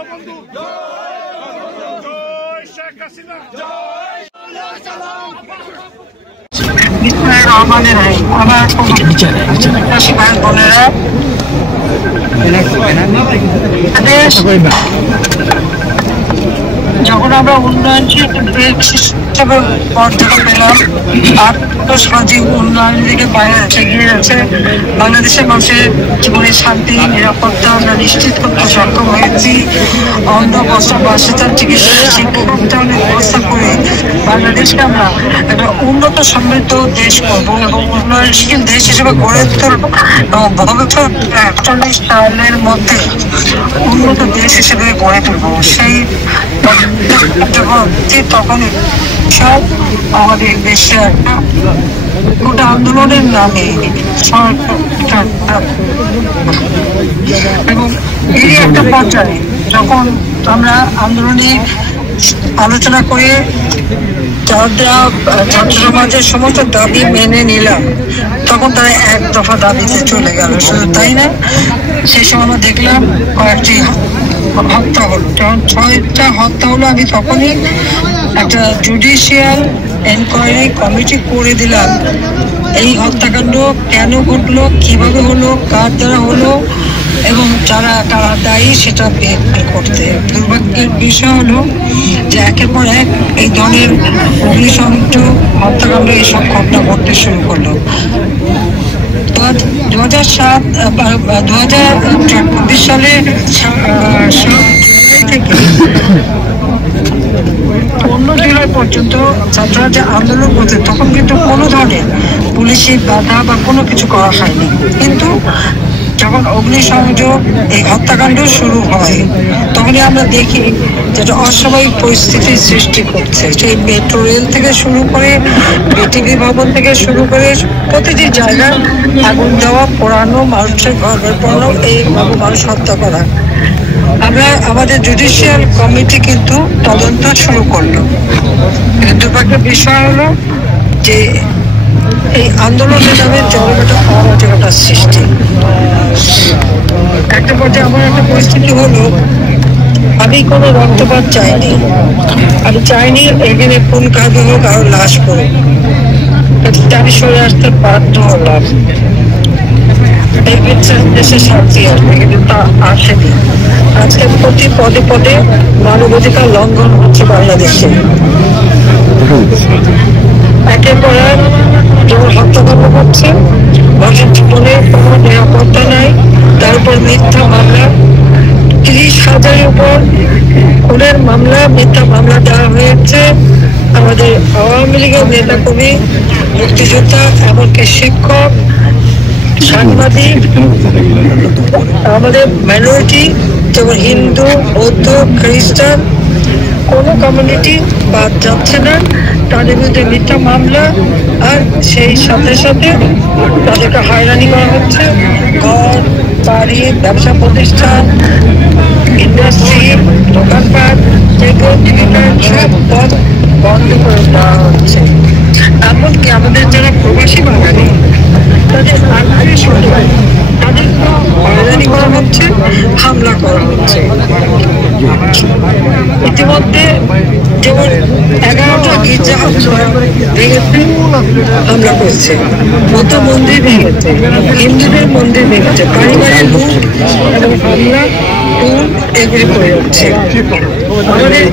বঙ্গবন্ধু জয় শেখ হাসিনা জয় যখন আমরা উন্নয়নশীল দেশ হিসেবে মর্যাদা পেলাম, আত্মসজীব উন্নয়নের দিকে বাইরে এগিয়ে যাচ্ছে, বাংলাদেশের মানুষের জীবনের শান্তি নিরাপত্তা আমরা নিশ্চিত করতে সক্ষম হয়েছি। অন্ধ বস্ত্র বাসস্থান চিকিৎসা শিক্ষা উন্নয়নের ব্যবস্থা করে বাংলাদেশকে আমরা একটা উন্নত সমৃদ্ধ দেশ করবো এবং উন্নয়নশীল দেশ হিসেবে গড়ে তুলব এবং ভবিষ্যৎ ৪১ সালের মধ্যে উন্নত দেশ হিসেবে গড়ে তুলব। সেই তখন সব আমাদের দেশে একটা গোটা আন্দোলনের নামে এবং এই একটা পর্যায়ে যখন আমরা আন্দোলনে আলোচনা করে ছাত্র সমাজের সমস্ত দাবি মেনে নিলাম, তখন তারা এক দফা দাবিতে চলে গেল। শুধু তাই না, সেই সময় আমরা দেখলাম কয়েকটি হত্যা হলো। যখন ৬টা হত্যা হলো, আমি তখনই একটা জুডিশিয়াল এনকোয়ারি কমিটি করে দিলাম। এই হত্যাকাণ্ড কেন ঘটলো, কিভাবে হলো, কার দ্বারা হলো এবং যারা দায়ী সেটা বের করতে। দুর্ভাগ্যের বিষয় হলো যে একের পর এক এই ধরনের অগ্নিসংযোগ হত্যাকাণ্ড এইসব ঘটনা ঘটতে শুরু করলো। ২০২৪ সালের ৭ থেকে ১৫ জুলাই পর্যন্ত ছাত্ররা যে আন্দোলন করছে, তখন কিন্তু কোনো ধরনের পুলিশি বাধা বা কোনো কিছু করা হয়নি। কিন্তু যখন অগ্নিসংযোগ এই হত্যাকাণ্ড শুরু হয়, তখনই আমরা দেখি যেটা অস্বাভাবিক পরিস্থিতির সৃষ্টি করছে। সেই মেট্রো রেল থেকে শুরু করে বিটিভি ভবন থেকে শুরু করে প্রতিটি জায়গায় আগুন দেওয়া, পোড়ানো, মানুষের ঘর পড়ানো, এইভাবে মানুষ হত্যা করা। আমরা আমাদের জুডিশিয়াল কমিটি কিন্তু তদন্ত শুরু করলো। দুর্ভাগ্যের বিষয় হলো যে এই আন্দোলনের নামে চরম একটা অরাজকতার সৃষ্টি। একটা পর্যায়ে আমার একটা পরিস্থিতি হলো, আমি কোনো রক্তপাত চাইনি, আমি চাইনি এখানে খুন খাবে হোক আর লাশ পড়ুক, আমি সরে আসতে বাধ্য হলাম। দেশের শান্তি আসবে, কিন্তু তা আসেনি। আজকে প্রতি পদে পদে মানবাধিকার লঙ্ঘন হচ্ছে বাংলাদেশে। একের পর এক যেমন হত্যাকাণ্ড করছে, মানুষের জীবনে কোনো নিরাপত্তা নাই, তার উপর মিথ্যা মামলা, ৩০,০০০-এর উপর খুনের মামলা, মিথ্যা মামলা দেওয়া হয়েছে আমাদের আওয়ামী লীগের নেতা কর্মী, মুক্তিযোদ্ধা, এমনকি শিক্ষক, সাংবাদিক, আমাদের মাইনরিটি যেমন হিন্দু, বৌদ্ধ, খ্রিস্টান, কোনো কমিউনিটি বাদ যাচ্ছে না। তাদের বিরুদ্ধে মিথ্যা মামলা, আর সেই সাথে সাথে তাদেরকে হয়রানি করা হচ্ছে। ঘর বাড়ি, ব্যবসা প্রতিষ্ঠান, ইন্ডাস্ট্রি, দোকানপাট, সব বন্ধ করে দেওয়া হচ্ছে। এমনকি আমাদের যারা প্রবাসী বাঙালি, তাদের আগ্রহের সঙ্গে তাদেরকেও হয়রানি করা হচ্ছে, হামলা করা হচ্ছে। ইতিমধ্যে যেমন ১১টা গির্জা ভেঙেছে, হামলা করেছে, বৌদ্ধ মন্দির ভেঙেছে, হিন্দুদের মন্দির ভেঙেছে, পারিবারিক লুট এবং হামলা এগুলি করে যাচ্ছে। আমাদের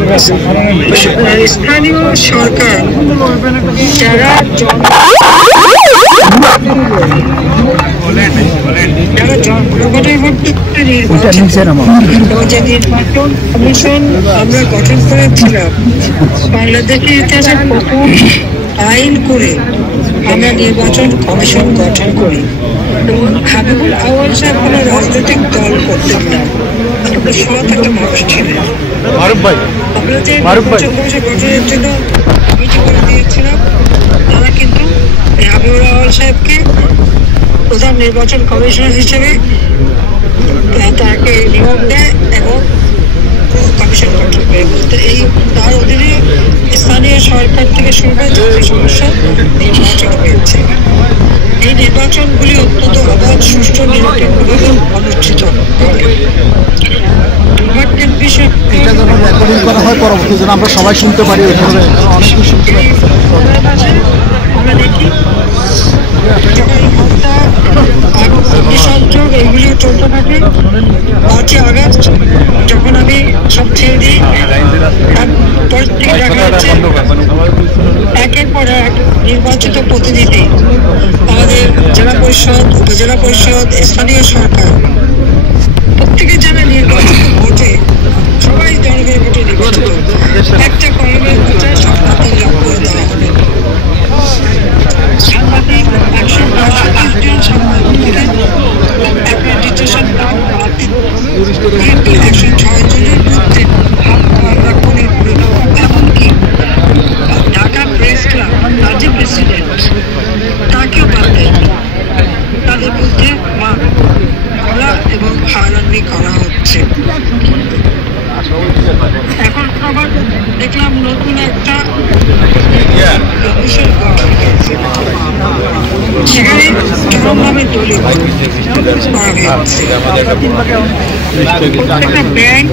স্থানীয় সরকার যারা নির্বাচন কমিশন আমরা গঠন করেছিলাম, বাংলাদেশের ইতিহাসে প্রথম আইন করে আমরা নির্বাচন কমিশন গঠন করি। এবং হাবিবুল আউয়াল সাহেব কোনো রাজনৈতিক দল করতেন না, সৎ একটা মানুষ ছিলেন। আমরা যে নির্বাচন কমিশন গঠনের জন্য কমিটি করে দিয়েছিলাম, তারা কিন্তু হাবিবুল আউয়াল সাহেবকে প্রধান নির্বাচন কমিশনার হিসেবে তাকে নিয়োগ দেয় এবং কমিশন গঠন করে। বলতে এই তার অধীনে স্থানীয় সরকার থেকে শুরু করে জাতীয় সমস্যা নির্বাচন হয়েছে। এই নির্বাচনগুলি অত্যন্ত অবাধ, সুষ্ঠু, নিরপেক্ষভাবে অনুষ্ঠিত হবে। দুর্ভাগ্যের বিষয় রেকর্ডিং করা হয় পরবর্তী যেন আমরা সবাই শুনতে পারি, ওইভাবে অনেক কিছু শুনতে পারি। আমরা দেখি অগ্নিসংযোগ এইগুলি চলতে থাকে। 5ই আগস্ট যখন আমি সব ছেড়ে দিই, পরিস্থিতি দেখা যাচ্ছে একের পর এক নির্বাচিত প্রতিনিধি, আমাদের জেলা পরিষদ, উপজেলা পরিষদ, স্থানীয় সরকার, প্রত্যেকের যেন নির্বাচিত ভোটে, সবাই জনগণের ভোটে নির্বাচিত, একটা কলমের ভোটে সব বাতিল করে দেওয়া হলো। সাংবাদিক 132 জন সাংবাদিকের অ্যাক্রেডিটেশন কার্ড বাতিল, 106 জনের বিরুদ্ধে খুনের পরিণাম। এমনকি ঢাকা প্রেস ক্লাব, তার যে প্রেসিডেন্ট, তাকেও বাদ দেয়নি। তাদের বিরুদ্ধে মামলা এবং হয়রানি করা হচ্ছে। এখন আবার দেখলাম নতুন একটা কমিশন গঠন হয়েছে, সেখানে চরমভাবে দলীয় করা হয়েছে। প্রত্যেকটা ব্যাংক